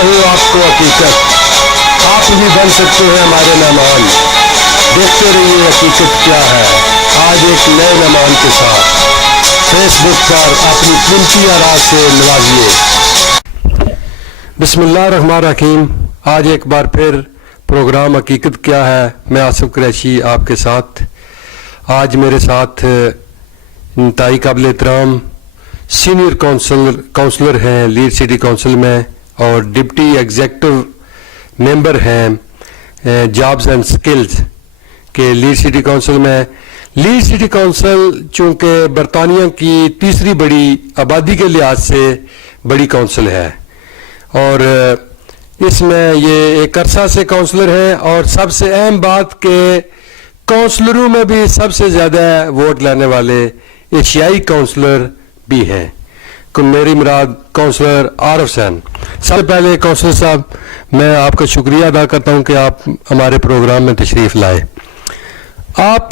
हूँ आपको हकीकत, आप भी बन सकते हैं हमारे मेहमान। देखते रहिए हकीकत क्या है, आज एक नए मेहमान के साथ फेसबुक पर अपनी कीमती आरा से नवाजिए। बिस्मिल्लाहिर्रहमानिर्रहीम। आज एक बार फिर प्रोग्राम हकीकत क्या है, मैं आसिफ कुरैशी आपके साथ। आज मेरे साथ इंतहाई काबिल एहतराम सीनियर काउंसलर हैं लीड सिटी काउंसिल में और डिप्टी एग्जीक्यूटिव मेंबर हैं जॉब्स एंड स्किल्स के लीड सिटी काउंसिल में। लीड सिटी काउंसिल चूँकि बरतानिया की तीसरी बड़ी आबादी के लिहाज से बड़ी काउंसिल है और इसमें ये एक अरसा से काउंसलर है और सबसे अहम बात के काउंसलरों में भी सबसे ज़्यादा वोट लाने वाले एशियाई काउंसलर भी हैं। मेरी मुराद काउंसलर आरिफ हुसैन। सबसे पहले काउंसलर साहब, मैं आपका शुक्रिया अदा करता हूं कि आप हमारे प्रोग्राम में तशरीफ़ लाए। आप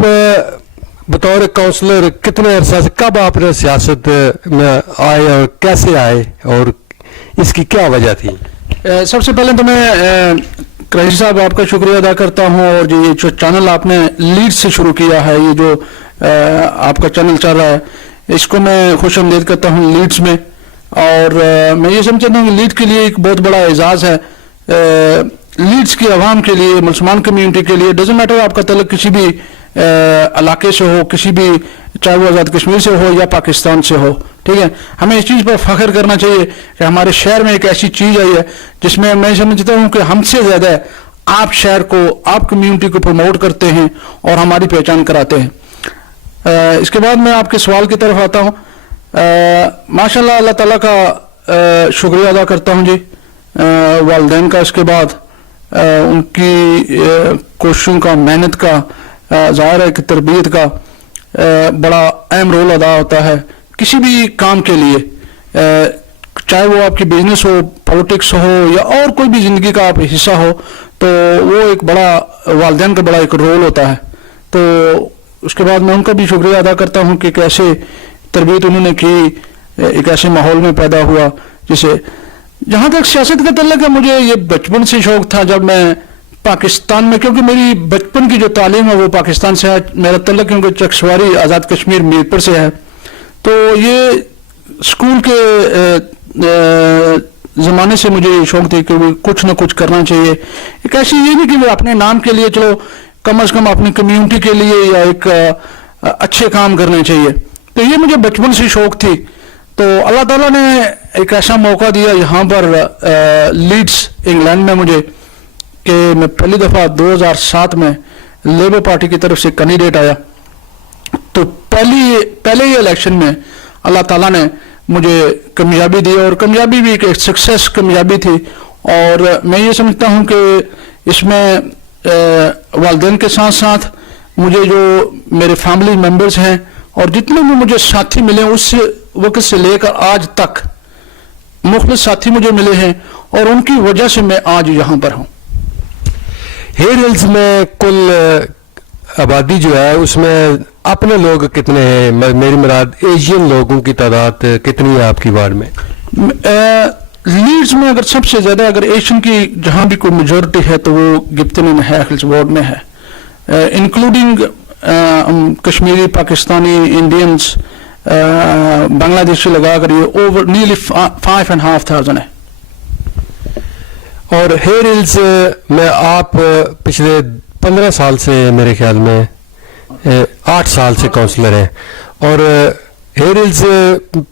बतौर काउंसलर कितने अरसा से, कब आपने सियासत में आए और कैसे आए और इसकी क्या वजह थी? सबसे पहले तो मैं कुरैशी साहब आपका शुक्रिया अदा करता हूं और ये जो चैनल आपने लीड से शुरू किया है, ये जो आपका चैनल चल रहा है, इसको मैं खुश आमदीद करता हूँ लीड्स में। और मैं ये समझता हूँ कि लीड के लिए एक बहुत बड़ा एजाज़ है लीड्स की आवाम के लिए, मुसलमान कम्यूनिटी के लिए। डजेंट मैटर आपका तल्लुक किसी भी इलाके से हो, किसी भी, चाहे वो आज़ाद कश्मीर से हो या पाकिस्तान से हो, ठीक है। हमें इस चीज़ पर फख्र करना चाहिए कि हमारे शहर में एक ऐसी चीज़ आई है जिसमें मैं समझता हूँ कि हमसे ज़्यादा आप शहर को, आप कम्यूनिटी को प्रमोट करते हैं और हमारी पहचान कराते हैं। इसके बाद मैं आपके सवाल की तरफ आता हूँ। माशाल्लाह अल्लाह ताला का शुक्रिया अदा करता हूँ जी, वालिदैन का, इसके बाद उनकी कोशिशों का, मेहनत का, ज़ाहिर है कि तरबियत का बड़ा अहम रोल अदा होता है किसी भी काम के लिए, चाहे वो आपकी बिजनेस हो, पॉलिटिक्स हो या और कोई भी ज़िंदगी का आप हिस्सा हो, तो वो एक बड़ा, वालिदैन का बड़ा एक रोल होता है। तो उसके बाद मैं उनका भी शुक्रिया अदा करता हूँ कि कैसे तरबियत उन्होंने की, एक ऐसे माहौल में पैदा हुआ जिसे, जहाँ तक सियासत का तल्लुक है, मुझे ये बचपन से शौक था। जब मैं पाकिस्तान में, क्योंकि मेरी बचपन की जो तालीम है वो पाकिस्तान से है, मेरा तल्लुक क्योंकि चकसवारी आज़ाद कश्मीर मीरपुर से है, तो ये स्कूल के ज़माने से मुझे शौक थी कि कुछ ना कुछ करना चाहिए। एक ऐसी, ये नहीं कि अपने नाम के लिए, चलो कम अज़ कम अपनी कम्यूनिटी के लिए या एक अच्छे काम करने चाहिए। तो ये मुझे बचपन से शौक थी। तो अल्लाह ताला ने एक ऐसा मौका दिया यहाँ पर लीड्स इंग्लैंड में मुझे, कि मैं पहली दफ़ा 2007 में लेबर पार्टी की तरफ से कैंडिडेट आया। तो पहले ही इलेक्शन में अल्लाह ताला ने मुझे कामयाबी दी और कामयाबी भी एक सक्सेस कामयाबी थी। और मैं ये समझता हूँ कि इसमें वालिदैन के साथ साथ मुझे जो मेरे फैमिली मेंबर्स हैं और जितने भी मुझे साथी मिले उस वक्त से लेकर आज तक मुख्तलिफ साथी मुझे मिले हैं और उनकी वजह से मैं आज यहाँ पर हूँ। हेयर हिल्स में कुल आबादी जो है उसमें अपने लोग कितने हैं? मेरी मुराद एशियन लोगों की तादाद कितनी है आपकी वार्ड में? लीड्स में अगर सबसे ज़्यादा, अगर एशियन की जहाँ भी कोई मेजॉरिटी है तो वो गिप्टन एंड हेयर हिल्स वार्ड में है, इंक्लूडिंग कश्मीरी, पाकिस्तानी, इंडियंस, बांग्लादेशी लगाकर ये ओवर नीयरली 5,500 है। और हेयर हिल्स में आप पिछले 15 साल से, मेरे ख्याल में 8 साल से काउंसलर हैं और हेयर हिल्स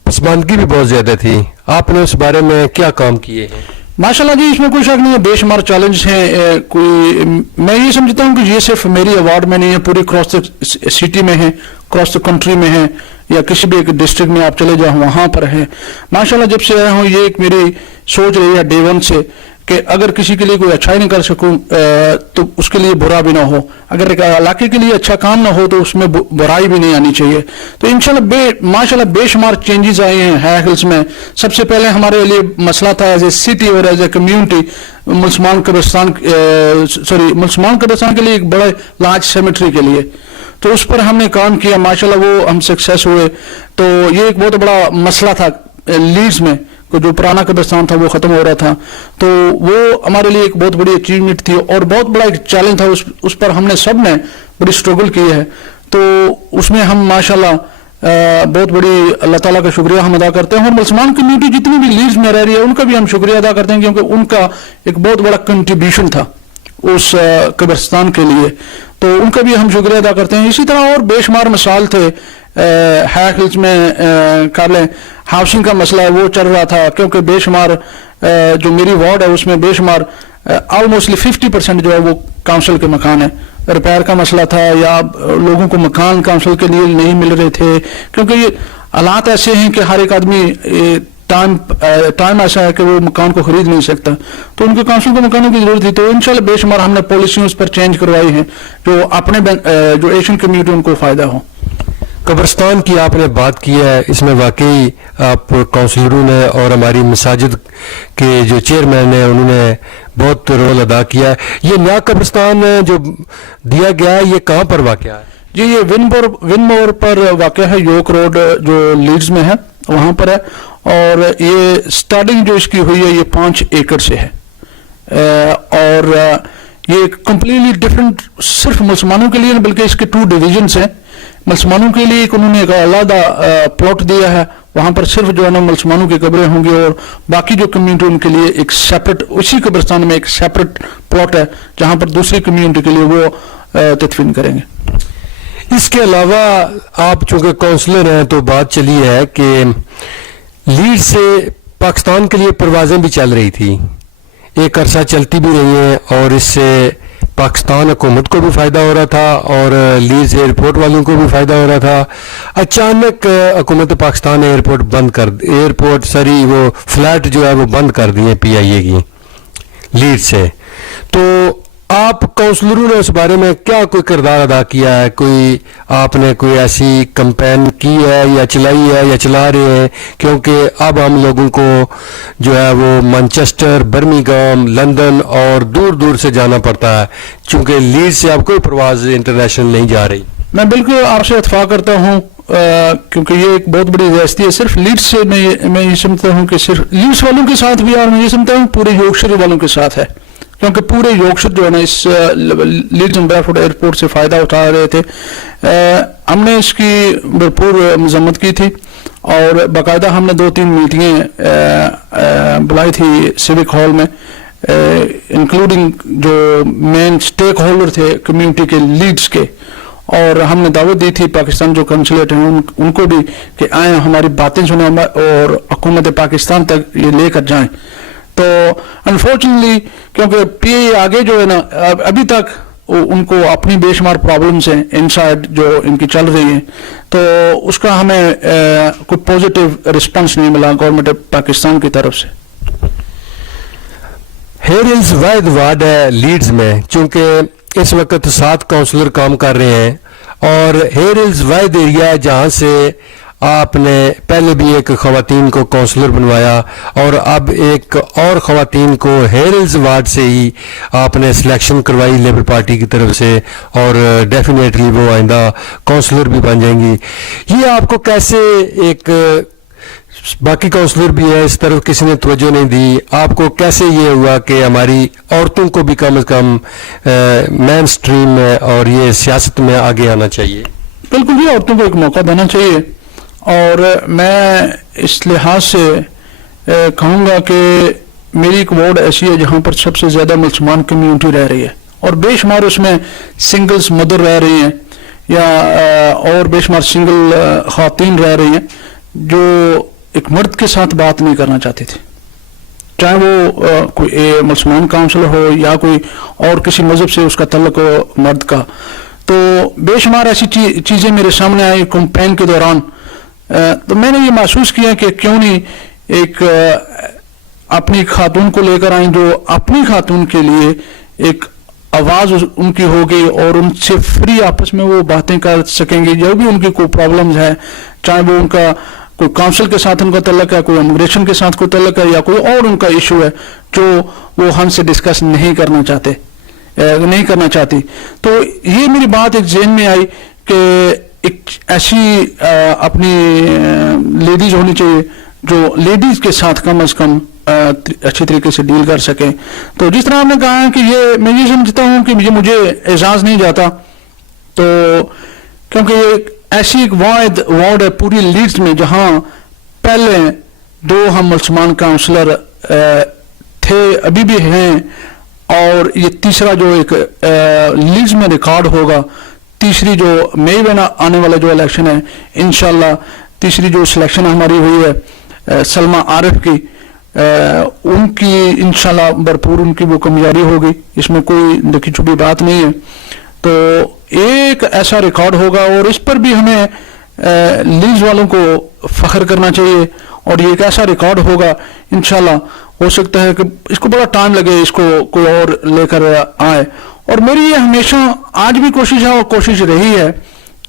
पसमानदगी भी बहुत ज़्यादा थी, आपने उस बारे में क्या काम किए हैं? माशाल्लाह जी, इसमें कोई शक नहीं है, बेशुमार चैलेंज हैं। कोई, मैं ये समझता हूँ कि ये सिर्फ मेरी अवार्ड में नहीं है, पूरी क्रॉस द सिटी में है, क्रॉस द कंट्री में है, या किसी भी एक डिस्ट्रिक्ट में आप चले जाओ वहाँ पर है। माशाल्लाह जब से आया हूँ ये एक मेरी सोच रही है डे वन से कि अगर किसी के लिए कोई अच्छा ही नहीं कर सकूं तो उसके लिए बुरा भी ना हो, अगर एक इलाके के लिए अच्छा काम ना हो तो उसमें बुराई भी नहीं आनी चाहिए। तो इंशाल्लाह माशाल्लाह बेशुमार चेंजेस आए हैं हेयर हिल्स में। सबसे पहले हमारे लिए मसला था एज ए सिटी और एज ए कम्युनिटी, मुसलमान कब्रिस्तान के लिए एक बड़े लार्ज सेमेट्री के लिए, तो उस पर हमने काम किया, माशाल्लाह वो हम सक्सेस हुए। तो ये एक बहुत बड़ा मसला था लीड्स में जो पुराना कब्रिस्तान था वो ख़त्म हो रहा था, तो वो हमारे लिए एक बहुत बड़ी अचीवमेंट थी और बहुत बड़ा एक चैलेंज था। उस पर हमने सब ने बड़ी स्ट्रगल की है। तो उसमें हम माशाल्लाह बहुत बड़ी अल्लाह ताला का शुक्रिया हम अदा करते हैं, और मुसलमान कम्युनिटी जितनी भी लीड्स में रह रही है उनका भी हम शुक्रिया अदा करते हैं, क्योंकि उनका एक बहुत बड़ा कंट्रीब्यूशन था उस कब्रिस्तान के लिए, तो उनका भी हम शुक्रिया अदा करते हैं। इसी तरह और बेशुमार मिसाल थे। हैक हिल्स में कर लें, हाउसिंग का मसला है वो चल रहा था, क्योंकि बेशुमार जो मेरी वार्ड है उसमें बेशुमार ऑलमोस्टली 50% जो है वो काउंसिल के मकान है। रिपेयर का मसला था या लोगों को मकान काउंसिल के लिए नहीं मिल रहे थे, क्योंकि ये हालात ऐसे हैं कि हर एक आदमी टाइम ऐसा है कि वो मकान को खरीद नहीं सकता, तो उनके काउंसिल को मकानों की जरूरत थी। तो इंशाल्लाह बेशुमार हमने पॉलिसी उस पर चेंज करवाई है जो अपने जो एशियन कम्युनिटी उनको फायदा हो। कब्रिस्तान की आपने बात की है, इसमें वाकई आप काउंसलरों ने और हमारी मसाजिद के जो चेयरमैन हैं उन्होंने बहुत रोल अदा किया है। ये नया कब्रिस्तान जो दिया गया है ये कहाँ पर वाक़या है? जी ये विनमोर पर वाक़या है, योक रोड जो लीड्स में है वहाँ पर है, और ये स्टार्टिंग जो इसकी हुई है ये 5 एकड़ से है, और ये कम्प्लीटली डिफरेंट सिर्फ मुसलमानों के लिए नहीं बल्कि इसके 2 डिवीजन्स हैं। मुसलमानों के लिए उन्होंने एक अलग प्लॉट दिया है, वहाँ पर सिर्फ जो है ना मुसलमानों की कब्रें होंगी, और बाकी जो कम्युनिटी उनके लिए एक सेपरेट, उसी कब्रिस्तान में एक सेपरेट प्लॉट है जहाँ पर दूसरी कम्युनिटी के लिए वो तदफीन करेंगे। इसके अलावा आप चूंकि काउंसलर हैं तो बात चली है कि लीड से पाकिस्तान के लिए परवाजें भी चल रही थी, एक अरसा चलती भी रही हैं, और इससे पाकिस्तान हुकूमत को भी फ़ायदा हो रहा था और लीड्स एयरपोर्ट वालों को भी फ़ायदा हो रहा था। अचानक हुकूमत पाकिस्तान ने वो फ्लैट जो है वो बंद कर दिए PIA की लीड से। तो आप काउंसलरों ने उस बारे में क्या कोई किरदार अदा किया है? कोई आपने कोई ऐसी कैंपेन की है या चलाई है या चला रहे हैं? क्योंकि अब हम लोगों को जो है वो मैनचेस्टर, बर्मिंघम, लंदन और दूर दूर से जाना पड़ता है, चूंकि लीड से अब कोई प्रवाज इंटरनेशनल नहीं जा रही। मैं बिल्कुल आपसे इत्तेफाक करता हूँ, क्योंकि ये एक बहुत बड़ी ज़्यादती है। सिर्फ लीड्स से मैं ये समझता हूँ कि सिर्फ लीड्स वालों के साथ भी, और मैं ये समझता हूँ पूरे यॉर्कशायर वालों के साथ है, क्योंकि पूरे यॉर्कशायर जो है ना इस लीड्स एंड ब्रैडफोर्ड एयरपोर्ट से फ़ायदा उठा रहे थे। हमने इसकी भरपूर मजम्मत की थी और बाकायदा हमने 2-3 मीटिंगें बुलाई थी सिविक हॉल में, इंक्लूडिंग जो मेन स्टेक होल्डर थे कम्युनिटी के लीड्स के, और हमने दावत दी थी पाकिस्तान जो कंसुलेट हैं उनको भी कि आए हमारी बातें सुने और हुकूमत पाकिस्तान तक ये लेकर जाएं। तो अनफॉर्चुनेटली क्योंकि PIA आगे जो है ना अभी तक उनको अपनी बेशुमार प्रॉब्लम्स हैं इनसाइड जो इनकी चल रही हैं, तो उसका हमें कोई पॉजिटिव रिस्पांस नहीं मिला गवर्नमेंट पाकिस्तान की तरफ से। हेयर हिल्स वाहिद वार्ड है लीड्स में, चूंकि इस वक्त 7 काउंसलर काम कर रहे हैं, और हेयर हिल्स वाहिद एरिया है जहां से आपने पहले भी एक खवातीन को काउंसलर बनवाया और अब एक और खवातीन को हेयर हिल्स वार्ड से ही आपने सिलेक्शन करवाई लेबर पार्टी की तरफ से, और डेफिनेटली वो आइंदा काउंसलर भी बन जाएंगी। ये आपको कैसे, एक बाकी काउंसलर भी है इस तरफ किसी ने तवज्जो नहीं दी, आपको कैसे ये हुआ कि हमारी औरतों को भी कम से कम मेन स्ट्रीम में और ये सियासत में आगे आना चाहिए? बिल्कुल भी औरतों को एक मौका देना चाहिए, और मैं इस लिहाज से कहूँगा कि मेरी एक वार्ड ऐसी है जहाँ पर सबसे ज़्यादा मुसलमान कम्युनिटी रह रही है, और बेशुमार उसमें सिंगल्स मदर रह रही हैं या और बेशुमार सिंगल ख़वातीन रह रही हैं जो एक मर्द के साथ बात नहीं करना चाहती थी, चाहे वो कोई मुसलमान काउंसलर हो या कोई और किसी मजहब से उसका तल्लुक हो मर्द का। तो बेशुमार ऐसी चीज़ें मेरे सामने आई कैंपेन के दौरान, तो मैंने ये महसूस किया कि क्यों नहीं एक अपनी खातून को लेकर आई जो अपनी खातून के लिए एक आवाज़ उनकी होगी और उनसे फ्री आपस में वो बातें कर सकेंगी, जो भी उनकी कोई प्रॉब्लम्स है, चाहे वो उनका कोई काउंसिल के साथ उनका तल्लुक है, कोई इमिग्रेशन के साथ कोई तल्लुक है, या कोई और उनका इशू है जो वो हमसे डिस्कस नहीं करना चाहती। तो ये मेरी बात एक ज़हन में आई कि एक ऐसी अपनी लेडीज होनी चाहिए जो लेडीज के साथ कम अज कम अच्छे तरीके से डील कर सकें। तो जिस तरह आपने कहा है कि ये मैं ये समझता हूँ कि मुझे एजाज नहीं जाता, तो क्योंकि ये ऐसी एक वार्ड है पूरी लीड्स में जहाँ पहले 2 हम मुसलमान काउंसलर थे, अभी भी हैं, और ये तीसरा जो एक लीड्स में रिकॉर्ड होगा, तीसरी जो मई में आने वाला जो इलेक्शन है, इंशाल्लाह तीसरी जो सिलेक्शन हमारी हुई है सलमा आरिफ की, उनकी इंशाल्लाह भरपूर उनकी वो कामयाबी होगी, इसमें कोई देखी छुपी बात नहीं है। तो एक ऐसा रिकॉर्ड होगा और इस पर भी हमें लीड्स वालों को फख्र करना चाहिए, और ये एक ऐसा रिकॉर्ड होगा इंशाल्लाह। हो सकता है कि इसको बड़ा टाइम लगे, इसको कोई और लेकर आए, और मेरी ये हमेशा आज भी कोशिश है और कोशिश रही है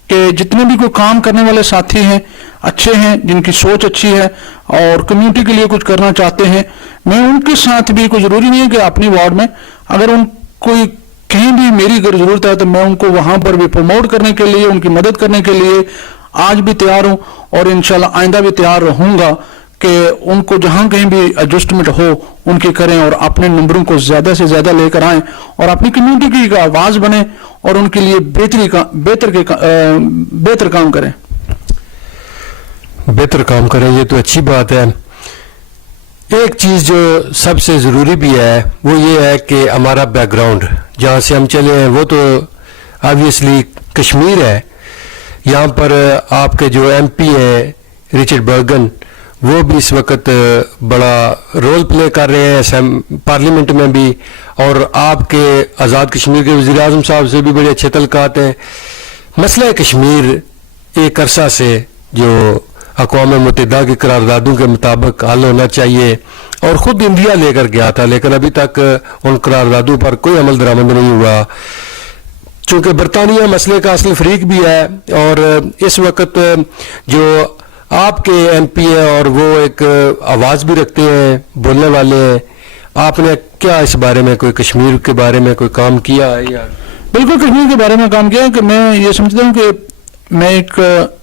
कि जितने भी कोई काम करने वाले साथी हैं, अच्छे हैं, जिनकी सोच अच्छी है और कम्युनिटी के लिए कुछ करना चाहते हैं, मैं उनके साथ भी, कोई ज़रूरी नहीं है कि अपनी वार्ड में, अगर उन कोई कहीं भी मेरी अगर ज़रूरत है तो मैं उनको वहाँ पर भी प्रमोट करने के लिए, उनकी मदद करने के लिए आज भी तैयार हूँ, और इंशाल्लाह आइंदा भी तैयार रहूँगा कि उनको जहाँ कहीं भी एडजस्टमेंट हो उनकी करें, और अपने नंबरों को ज़्यादा से ज़्यादा लेकर आएँ और अपनी कम्युनिटी की आवाज़ बने और उनके लिए बेहतर काम करें। बेहतर काम करें, ये तो अच्छी बात है। एक चीज़ जो सबसे ज़रूरी भी है वो ये है कि हमारा बैकग्राउंड जहाँ से हम चले हैं वो तो ऑब्वियसली कश्मीर है। यहाँ पर आपके जो MP हैं रिचर्ड बर्गन, वो भी इस वक्त बड़ा रोल प्ले कर रहे हैं पार्लियामेंट में भी, और आपके आज़ाद कश्मीर के वज़ीर आज़म साहब से भी बड़े अच्छे तल्लुकात हैं। मसला कश्मीर एक अरसा से जो अक़वाम मुत्तहिदा की करारदादों के मुताबिक हल होना चाहिए, और ख़ुद इंडिया लेकर गया था, लेकिन अभी तक उन करारदादों पर कोई अमल दरामद नहीं हुआ। चूँकि बरतानिया मसले का असल फरीक भी है, और इस वक्त जो आपके MP है और वो एक आवाज़ भी रखते हैं, बोलने वाले हैं, आपने क्या इस बारे में कोई कश्मीर के बारे में कोई काम किया है? या बिल्कुल कश्मीर के बारे में काम किया है कि मैं ये समझता हूँ कि मैं एक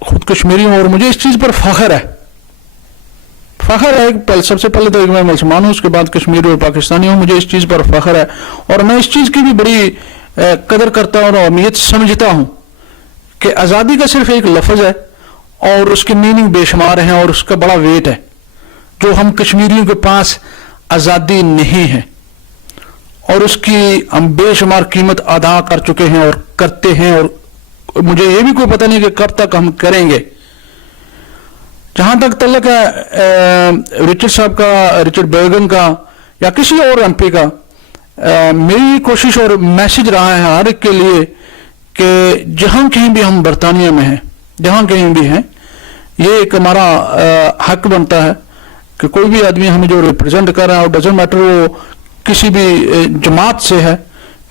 खुद कश्मीरी हूँ और मुझे इस चीज़ पर फख्र है। सबसे पहले तो मैं मुसलमान हूँ, उसके बाद कश्मीरी और पाकिस्तानी हूँ, मुझे इस चीज़ पर फख्र है, और मैं इस चीज़ की भी बड़ी कदर करता हूँ और अहमियत समझता हूँ कि आज़ादी का सिर्फ एक लफ्ज़ है और उसके मीनिंग बेशुमार हैं और उसका बड़ा वेट है। जो हम कश्मीरियों के पास आज़ादी नहीं है और उसकी हम बेशुमार कीमत अदा कर चुके हैं और करते हैं, और मुझे ये भी कोई पता नहीं कि कब तक हम करेंगे। जहां तक तल्लक है रिचर्ड बर्गन का या किसी और MP का, मेरी कोशिश और मैसेज रहा है हर एक के लिए कि जहां कहीं भी हम बरतानिया में हैं, जहां कहीं भी हैं, ये एक हमारा हक बनता है कि कोई भी आदमी हमें जो रिप्रेजेंट कर रहा है, और डजंट मैटर वो किसी भी जमात से है,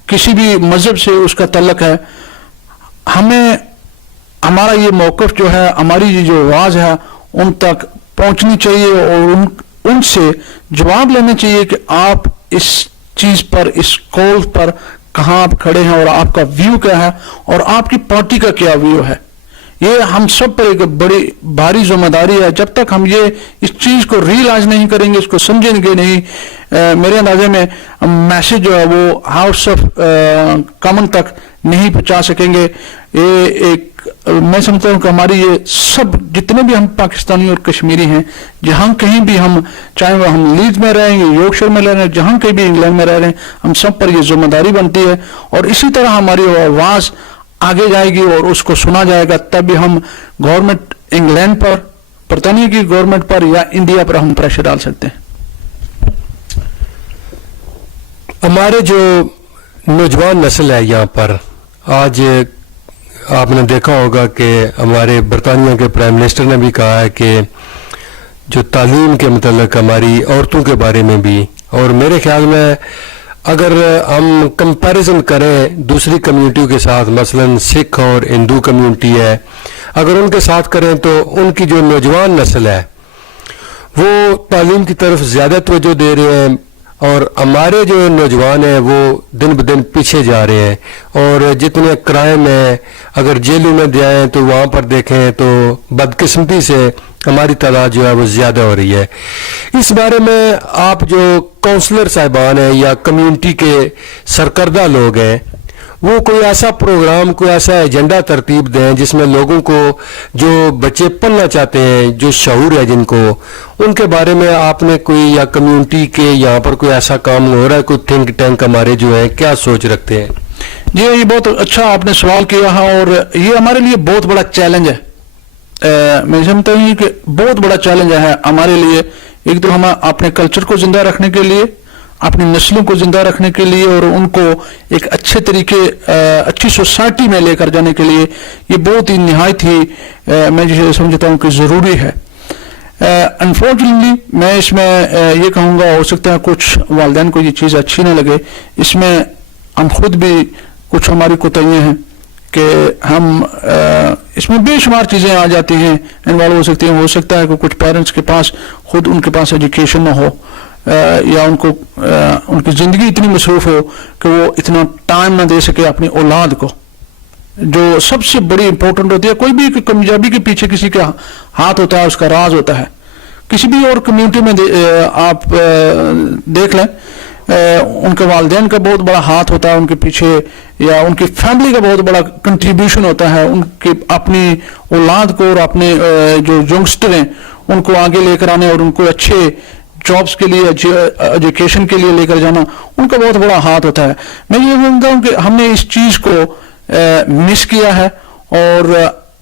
किसी भी मजहब से उसका तल्लक है, हमें हमारा ये मौक़िफ़ जो है, हमारी ये जो आवाज़ है उन तक पहुंचनी चाहिए और उनसे जवाब लेना चाहिए कि आप इस चीज़ पर, इस कॉल पर कहाँ आप खड़े हैं और आपका व्यू क्या है और आपकी पार्टी का क्या व्यू है। ये हम सब पर एक बड़ी भारी जिम्मेदारी है। जब तक हम ये इस चीज़ को रियलाइज नहीं करेंगे, इसको समझेंगे नहीं, मेरे अंदाजे में मैसेज जो है वो हाउस ऑफ कॉमन तक नहीं पहुंचा सकेंगे। ये एक मैं समझता हूँ कि हमारी ये सब जितने भी हम पाकिस्तानी और कश्मीरी हैं, जहाँ कहीं भी हम, चाहे वो हम लीड्स में रहें, यॉर्कशायर में रह रहे हैं, जहाँ कहीं भी इंग्लैंड में रह रहे हैं, हम सब पर ये जिम्मेदारी बनती है और इसी तरह हमारी आवाज़ आगे जाएगी और उसको सुना जाएगा, तभी हम गवर्नमेंट इंग्लैंड पर, बरतानिया की गवर्नमेंट पर या इंडिया पर हम प्रेशर डाल सकते हैं। हमारे जो नौजवान नस्ल है यहाँ पर, आज आपने देखा होगा कि हमारे बरतानिया के प्राइम मिनिस्टर ने भी कहा है कि जो तालीम के मतलब हमारी औरतों के बारे में भी, और मेरे ख्याल में अगर हम कंपैरिजन करें दूसरी कम्युनिटियों के साथ, मसलन सिख और हिंदू कम्युनिटी है, अगर उनके साथ करें तो उनकी जो नौजवान नस्ल है वो तालीम की तरफ ज़्यादा तवज्जो दे रहे हैं, और हमारे जो नौजवान हैं वो दिन ब दिन पीछे जा रहे हैं। और जितने क्राइम हैं, अगर जेलों में जाएं तो वहाँ पर देखें तो बदकिस्मती से ہماری تعداد جو ہے وہ زیادہ ہو رہی ہے. اس بارے میں آپ جو کونسلر صاحبان ہیں یا کمیونٹی کے سرکردہ لوگ ہیں وہ کوئی ایسا پروگرام کوئی ایسا ایجنڈا ترتیب دیں جس میں لوگوں کو جو بچے پڑھنا چاہتے ہیں جو شعور ہے جن کو ان کے بارے میں آپ نے کوئی یا کمیونٹی کے یہاں پر کوئی ایسا کام ہو رہا ہے کوئی تھنک ٹینک ہمارے جو ہیں کیا سوچ رکھتے ہیں؟ جی یہ بہت اچھا آپ نے سوال کیا ہے اور یہ ہمارے لیے بہت بڑا چیلنج ہے. میں سمجھتا ہوں کہ بہت بڑا چیلنج ہے ہمارے لیے. ایک تو ہم اپنے کلچر کو زندہ رکھنے کے لیے اپنی نسلوں کو زندہ رکھنے کے لیے اور ان کو ایک اچھے طریقے اچھی سوسائٹی میں لے کر جانے کے لیے یہ بہت ہی نہایت ہی میں جسے سمجھتا ہوں کہ ضروری ہے. انفارچونیٹلی میں اس میں یہ کہوں گا ہو سکتا ہے کچھ والدین کو یہ چیز اچھی نہ لگے. اس میں ہم خود بھی کچھ ہماری کوتاہیاں ہیں کہ ہم اس میں بے شمار چیزیں آ جاتی ہیں انوالو ہو سکتی ہیں. ہو سکتا ہے کہ کچھ پیرنٹس کے پاس خود ان کے پاس ایجوکیشن نہ ہو یا ان کی زندگی اتنی مصروف ہو کہ وہ اتنا ٹائم نہ دے سکے اپنی اولاد کو جو سب سے بڑی امپورٹنٹ ہوتی ہے. کوئی بھی کامیابی کے پیچھے کسی کا ہاتھ ہوتا ہے اس کا راز ہوتا ہے. کسی بھی اور کمیونٹی میں آپ دیکھ لیں ان کے والدین کا بہت بڑا ہاتھ ہوتا ہے ان کے پیچھے یا ان کی فیملی کا بہت بڑا کنٹریبیوشن ہوتا ہے ان کی اپنی اولاد کو اور اپنے جو ینگسٹر ہیں ان کو آگے لے کر آنے اور ان کو اچھے جابس کے لیے ایجوکیشن کے لیے لے کر جانا ان کا بہت بڑا ہاتھ ہوتا ہے. میں یہ سمجھتا ہوں کہ ہم نے اس چیز کو مس کیا ہے اور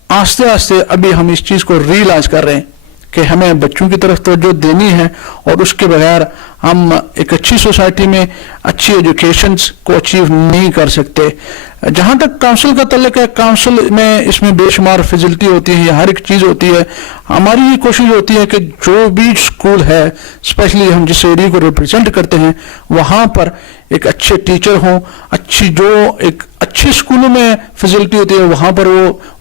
آہستہ آہستہ ابھی ہم اس چیز کو ریئلائز کر رہے ہیں کہ ہمیں بچوں کی طرف توجہ دینی ہے اور اس کے بغیر ہم ایک اچھی سوسائٹی میں اچھی ایجوکیشنز کو اچیو نہیں کر سکتے. جہاں تک کاؤنسل کا تعلق ہے کاؤنسل میں اس میں بے شمار فیسلٹی ہوتی ہے ہر ایک چیز ہوتی ہے. ہماری یہ کوشش ہوتی ہے کہ جو بھی اسکول ہے اسپیشلی ہم جس ایریا کو ریپرزینٹ کرتے ہیں وہاں پر ایک اچھے ٹیچر ہوں اچھی جو ایک اچھے اسکولوں میں فیسلٹی ہوتی ہے وہاں پر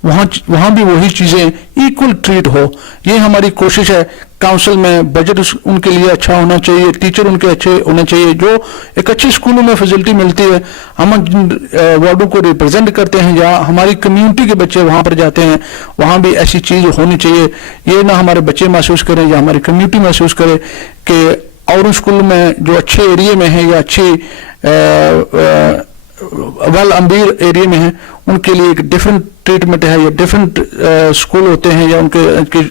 وہاں بھی وہی چیزیں ایکول ٹریٹ ہو. یہ ہماری کوشش ہے. کاؤنسل میں بجٹ ان کے لیے اچھا ہونا چاہیے ٹیچر ان کے اچھے ہونے چاہیے جو ایک اچھے اسکولوں میں فیسلٹی ملتی ہے. ہم وارڈوں کو ریپرزینٹ کرتے ہیں یا ہماری کمیونٹی کے بچے وہاں پر جاتے ہیں وہاں بھی ایسی چیز ہونی چاہیے. یہ نہ ہمارے بچے محسوس کریں یا ہماری کمیونٹی محسوس کرے کہ اور اسکول میں جو اچھے ایریے میں ہیں یا اچھی ویل امبیر ایریے میں ہیں ان کے لیے ایک ڈفرینٹ ٹریٹمنٹ ہے یا ڈفرینٹ اسکول ہوتے ہیں یا ان کے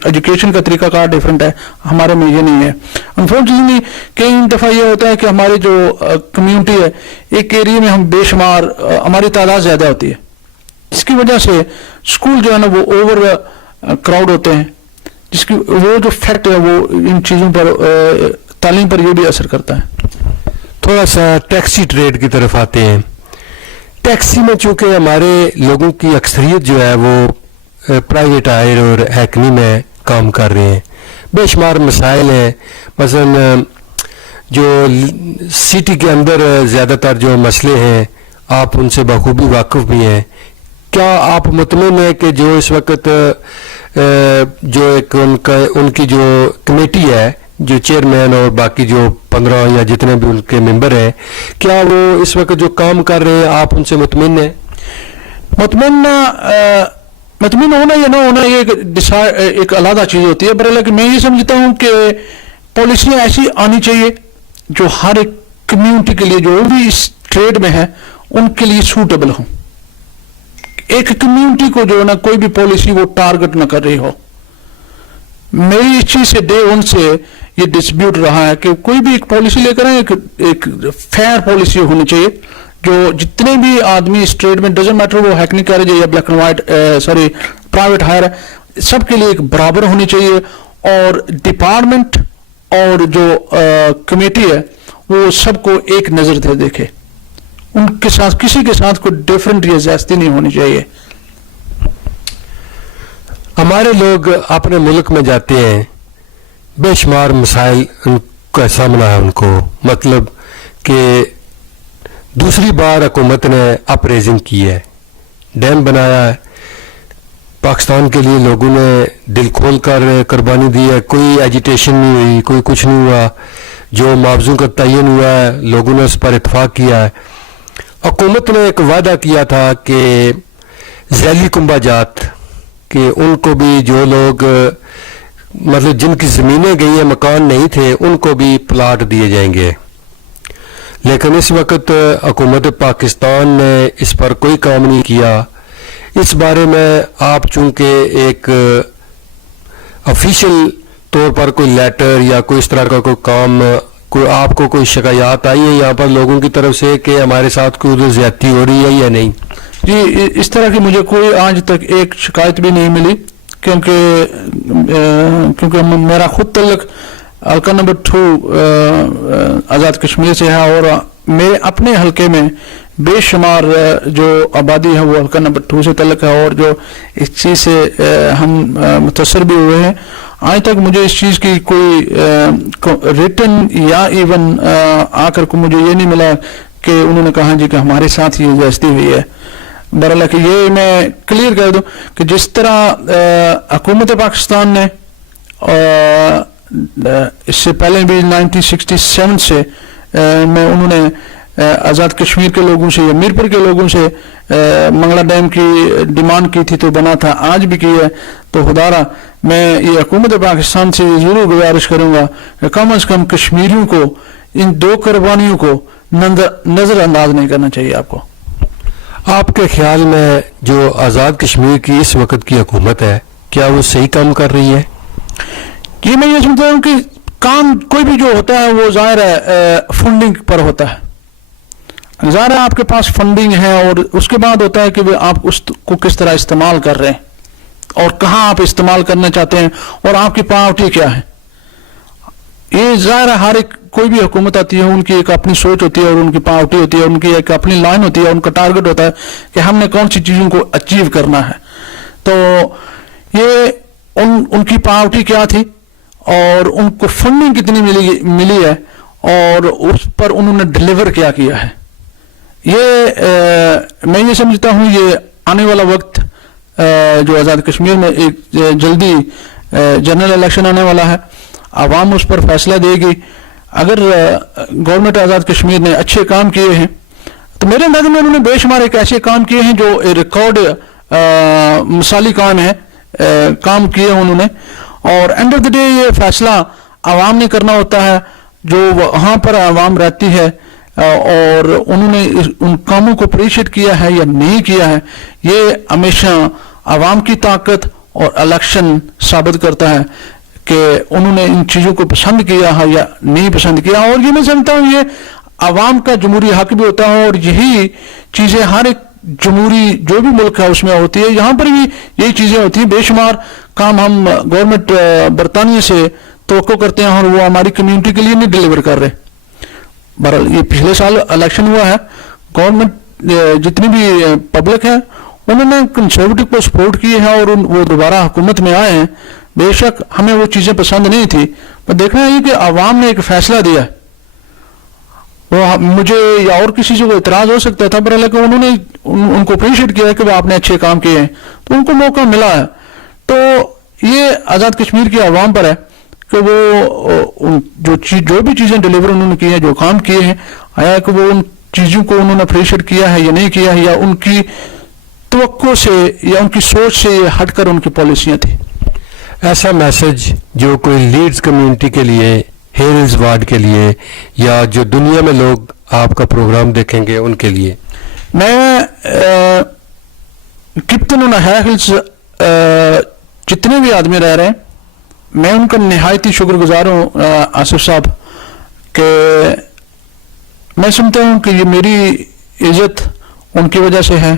ایجوکیشن کا طریقہ کار ڈفرینٹ ہے. ہمارے میں یہ نہیں ہے. انفارچونیٹلی کئی دفعہ یہ ہوتا ہے کہ ہماری جو کمیونٹی ہے ایک ایریے میں ہم بے شمار ہماری تعداد زیادہ ہوتی ہے جس کی وجہ سے اسکول جو ہے نا وہ اوور کراؤڈ ہوتے ہیں جس کی وہ جو فیکٹ ہے وہ ان چیزوں پر تعلیم پر یہ بھی اثر کرتا ہے. تھوڑا سا ٹیکسی ٹریڈ کی طرف آتے ہیں. ٹیکسی میں چونکہ ہمارے لوگوں کی اکثریت جو ہے وہ پرائیویٹ ہائر اور ہیکنی میں کام کر رہے ہیں. بے شمار مسائل ہیں. مثلا جو سٹی کے اندر زیادہ تر جو مسئلے ہیں آپ ان سے بخوبی واقف بھی ہیں. کیا آپ مطمئن ہیں کہ جو اس وقت جو ایک ان کی جو کمیٹی ہے جو چیئرمین اور باقی جو 15 یا جتنے بھی ان کے ممبر ہیں کیا وہ اس وقت جو کام کر رہے ہیں آپ ان سے مطمئن ہیں؟ مطمئن ہونا یا نہ ہونا یہ ایک علیحدہ چیز ہوتی ہے. برحال کہ میں یہ سمجھتا ہوں کہ پالیسیاں ایسی آنی چاہیے جو ہر ایک کمیونٹی کے لیے جو بھی اس ٹریڈ میں ہے ان کے لیے سوٹیبل ہوں. ایک کمیونٹی کو جو ہے نا کوئی بھی پالیسی وہ ٹارگٹ نہ کر رہی ہو. میری اس چیز سے ڈے ون سے یہ ڈسپیوٹ رہا ہے کہ کوئی بھی ایک پالیسی لے کر آئے ایک فیئر پالیسی ہونی چاہیے جو جتنے بھی آدمی اس ٹریڈ میں ڈزنٹ میٹر وہ ہیکنگ کیریج یا black and white private hire ہے سب کے لیے ایک برابر ہونی چاہیے. اور ڈپارٹمنٹ اور جو کمیٹی ہے وہ سب کو ایک نظر سے دیکھے. ان کے ساتھ کسی کے ساتھ کوئی ڈفرینٹ یا زیادتی نہیں ہونی چاہیے. ہمارے لوگ اپنے ملک میں جاتے ہیں بے شمار مسائل ان کا سامنا ہے ان کو. مطلب کہ دوسری بار حکومت نے اپ ریزنگ کی ہے ڈیم بنایا ہے پاکستان کے لیے لوگوں نے دل کھول کر قربانی دی ہے. کوئی ایجیٹیشن نہیں ہوئی کوئی کچھ نہیں ہوا. جو معاوضوں کا تعین ہوا ہے لوگوں نے اس پر اتفاق کیا ہے. حکومت نے ایک وعدہ کیا تھا کہ ذیلی کنبہ جات کہ ان کو بھی جو لوگ मतलब जिनकी ज़मीनें गई हैं, मकान नहीं थे, उनको भी प्लाट दिए जाएंगे। लेकिन इस वक्त हुकूमत पाकिस्तान ने इस पर कोई काम नहीं किया। इस बारे में आप चूंकि एक ऑफिशियल तौर पर कोई लेटर या कोई इस तरह का कोई काम, कोई आपको कोई शिकायत आई है यहाँ पर लोगों की तरफ से कि हमारे साथ कोई उधर ज्यादती हो रही है या नहीं? जी, इस तरह की मुझे कोई आज तक एक शिकायत भी नहीं मिली, क्योंकि मेरा खुद तल्लुक हल्का नंबर 2 आज़ाद कश्मीर से है और मेरे अपने हल्के में बेशुमार जो आबादी है वो हल्का नंबर 2 से तल्लुक है और जो इस चीज़ से हम मुतासर भी हुए हैं। आज तक मुझे इस चीज़ की कोई रिटन या इवन आकर को मुझे ये नहीं मिला कि उन्होंने कहा जी कि हमारे साथ ये ज्यादती हुई है। बहरहाल कि ये मैं क्लियर कर दूं कि जिस तरह हुकूमत पाकिस्तान ने इससे पहले भी 1967 से उन्होंने आज़ाद कश्मीर के लोगों से या मीरपुर के लोगों से मंगला डैम की डिमांड की थी तो बना था, आज भी की है। तो खुदारा मैं ये हुकूमत पाकिस्तान से ज़रूर गुजारिश करूँगा कि कम अज़ कम कश्मीरियों को इन 2 कुर्बानियों को नज़रअंदाज नहीं करना चाहिए। आपके ख्याल में जो आज़ाद कश्मीर की इस वक्त की हुकूमत है, क्या वो सही काम कर रही है? ये मैं ये समझता हूँ कि काम कोई भी जो होता है वो ज़ाहिर है फंडिंग पर होता है। ज़ाहिर है आपके पास फंडिंग है और उसके बाद होता है कि आप उसको किस तरह इस्तेमाल कर रहे हैं और कहाँ आप इस्तेमाल करना चाहते हैं और आपकी प्रायोरिटी क्या है। ये ज़ाहिर है हर एक कोई भी हुकूमत आती है उनकी एक अपनी सोच होती है और उनकी प्रायोरिटी होती है, उनकी एक अपनी लाइन होती है, उनका टारगेट होता है कि हमने कौन सी चीज़ों को अचीव करना है। तो ये उनकी प्रायोरिटी क्या थी और उनको फंडिंग कितनी मिली है और उस पर उन्होंने डिलीवर क्या किया है। ये मैं ये समझता हूँ ये आने वाला वक्त जो आज़ाद कश्मीर में एक जल्दी जनरल इलेक्शन आने वाला है, आवाम उस पर फैसला देगी। अगर गवर्नमेंट आज़ाद कश्मीर ने अच्छे काम किए हैं तो मेरे अंदाजे में उन्होंने बेशुमार एक ऐसे काम किए हैं जो रिकॉर्ड मिसाली काम है, काम किए उन्होंने। और एंड ऑफ द डे ये फैसला आवाम ने करना होता है जो वहाँ पर आवाम रहती है और उन्होंने उन कामों को अप्रिशिएट किया है या नहीं किया है। ये हमेशा आवाम की ताकत और इलेक्शन साबित करता है कि उन्होंने इन चीज़ों को पसंद किया है या नहीं पसंद किया। और ये मैं समझता हूँ ये आवाम का जमहूरी हक भी होता है और यही चीज़ें हर एक जमहूरी जो भी मुल्क है उसमें होती है। यहाँ पर भी यही चीज़ें होती हैं। बेशुमार काम हम गवर्नमेंट बरतानिया से तवक्को करते हैं और वो हमारी कम्युनिटी के लिए नहीं डिलीवर कर रहे। बहरहाल ये पिछले साल इलेक्शन हुआ है, गवर्नमेंट जितनी भी पब्लिक है उन्होंने कंजर्वेटिव को सपोर्ट की है और वो दोबारा हुकूमत में आए हैं। बेशक हमें वो चीज़ें पसंद नहीं थी, पर देखना है कि आवाम ने एक फैसला दिया। वो मुझे या और किसी से कोई इतराज़ हो सकता था, पर हालांकि उन्होंने उनको अप्रिशिएट किया कि आपने अच्छे काम किए हैं तो उनको मौका मिला है। तो ये आज़ाद कश्मीर की आवाम पर है कि वो जो भी चीज़ें डिलीवर उन्होंने की हैं, जो काम किए हैं, आया कि वो उन चीज़ों को उन्होंने अप्रिशिएट किया है या नहीं किया है, या उनकी तवक्को से या उनकी सोच से हटकर उनकी पॉलिसियाँ थी। ऐसा मैसेज जो कोई लीड्स कम्युनिटी के लिए, हेरिल्स वार्ड के लिए या जो दुनिया में लोग आपका प्रोग्राम देखेंगे उनके लिए? मैं किप्तन हिल्स जितने भी आदमी रह रहे हैं मैं उनका निहायत ही शुक्रगुजार हूँ आसिफ साहब के। मैं समझता हूँ कि ये मेरी इज़्ज़त उनकी वजह से है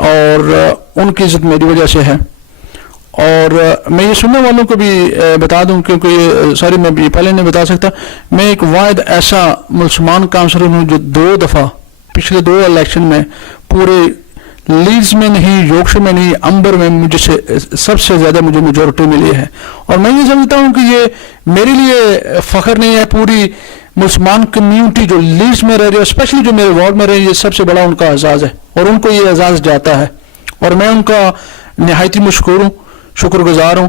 और उनकी इज़्ज़त मेरी वजह से है। और मैं ये सुनने वालों को भी बता दूं क्योंकि ये सारी मैं भी पहले नहीं बता सकता, मैं एक वाहिद ऐसा मुसलमान काउंसलर हूँ जो 2 दफ़ा पिछले 2 इलेक्शन में पूरे लीड्स में नहीं, योर्कशायर में नहीं, अंबर में मुझे सबसे ज़्यादा मुझे मेजॉरिटी मिली है। और मैं ये समझता हूँ कि ये मेरे लिए फ़ख्र नहीं है, पूरी मुसलमान कम्यूनिटी जो लीड्स में रह रही है, स्पेशली जो मेरे वार्ड में रही है, ये सबसे बड़ा उनका एजाज़ है और उनको ये एजाज़ जाता है। और मैं उनका निहायत ही मशकूर हूँ, शुक्रगुजार हूँ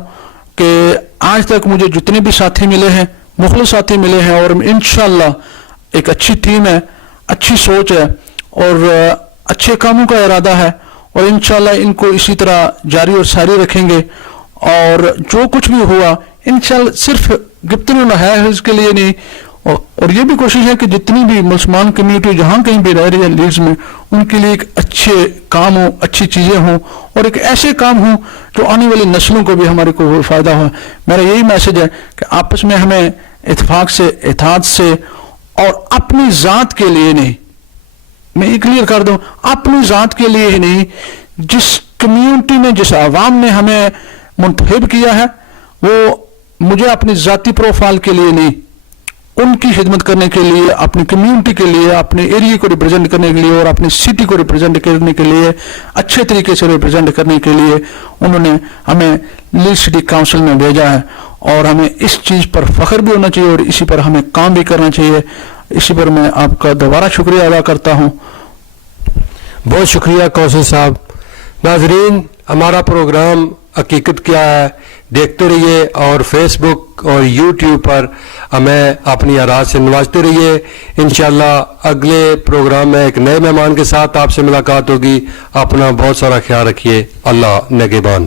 कि आज तक मुझे जितने भी साथी मिले हैं, मुखलिस साथी मिले हैं, और इंशाअल्लाह एक अच्छी टीम है, अच्छी सोच है और अच्छे कामों का इरादा है और इंशाअल्लाह इनको इसी तरह जारी और सारी रखेंगे اور جو کچھ بھی ہوا انشاءاللہ صرف گفتگو ہے اس کے لیے نہیں، اور یہ بھی کوشش ہے کہ جتنی بھی مسلمان کمیونٹی جہاں کہیں بھی رہ رہی ہے لیڈز میں، ان کے لیے ایک اچھے کام ہوں، اچھی چیزیں ہوں، اور ایک ایسے کام ہوں جو آنے والی نسلوں کو بھی ہمارے کو فائدہ ہو۔ میرا یہی میسج ہے کہ آپس میں ہمیں اتفاق سے، اتحاد سے، اور اپنی ذات کے لیے نہیں، میں یہ کلیئر کر دوں، اپنی ذات کے لیے ہی نہیں، جس کمیونٹی نے، جس عوام نے ہمیں منتخب کیا ہے، وہ مجھے اپنی ذاتی پروفائل کے لیے نہیں، ان کی خدمت کرنے کے لیے، اپنی کمیونٹی کے لیے، اپنے ایریے کو ریپرزینٹ کرنے کے لیے، اور اپنی سٹی کو ریپرزینٹ کرنے کے لیے، اچھے طریقے سے ریپرزینٹ کرنے کے لیے انہوں نے ہمیں لیڈز سٹی کاؤنسل میں بھیجا ہے، اور ہمیں اس چیز پر فخر بھی ہونا چاہیے اور اسی پر ہمیں کام بھی کرنا چاہیے۔ اسی پر میں آپ کا دوبارہ شکریہ ادا کرتا ہوں۔ بہت شکریہ کوثر صاحب۔ ناظرین، ہمارا پروگرام حقیقت کیا ہے دیکھتے رہیے، اور فیس بک اور یوٹیوب پر ہمیں اپنی آراء سے نوازتے رہیے۔ انشاءاللہ اگلے پروگرام میں ایک نئے مہمان کے ساتھ آپ سے ملاقات ہوگی۔ اپنا بہت سارا خیال رکھیے۔ اللہ نگہبان۔